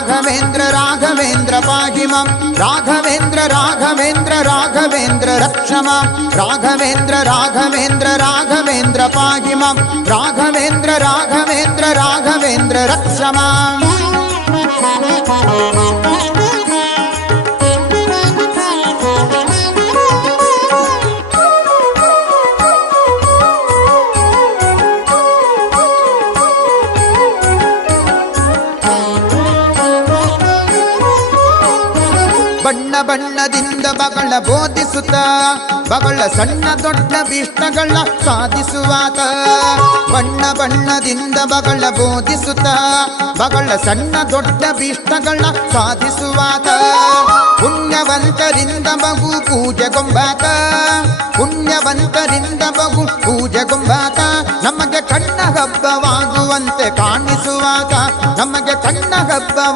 ರಾಘವೇಂದ್ರ ರಾಘವೇಂದ್ರ ಪಾಹಿ ಮಾಂ ರಾಘವೇಂದ್ರ ರಾಘವೇಂದ್ರ ರಾಘವೇಂದ್ರ ರಕ್ಷ ಮಾಂ ರಾಘವೇಂದ್ರ ರಾಘವೇಂದ್ರ ರಾಘವೇಂದ್ರ ಪಾಹಿ ಮಾಂ ರಾಘವೇಂದ್ರ ರಾಘವೇಂದ್ರ ರಾಘವೇಂದ್ರ ರಕ್ಷ ಮಾಂ. ಬಣ್ಣ ಬಣ್ಣದಿಂದ ಬಗಳ ಬೋಧಿಸುತ್ತ ಬಗಳ ಸಣ್ಣ ದೊಡ್ಡ ಭೀಷ್ಟಗಳ ಸಾಧಿಸುವಾತ. ಬಣ್ಣ ಬಣ್ಣದಿಂದ ಬಗಳ ಬೋಧಿಸುತ್ತ ಬಗಳ ಸಣ್ಣ ದೊಡ್ಡ ಭೀಷ್ಟಗಳ ಸಾಧಿಸುವಾತ. ಪುಣ್ಯವಂತರಿಂದ ಮಗು ಪೂಜೆಗೊಂಬಾತ ಪುಣ್ಯವಂತರಿಂದ ಮಗು ಪೂಜೆಗೊಂಬಾತ. ನಮಗೆ ಕಣ್ಣ ಹಬ್ಬವಾಗುವಂತೆ ಕಾಣಿಸುವಾತ ನಮಗೆ ಕಣ್ಣ ಹಬ್ಬ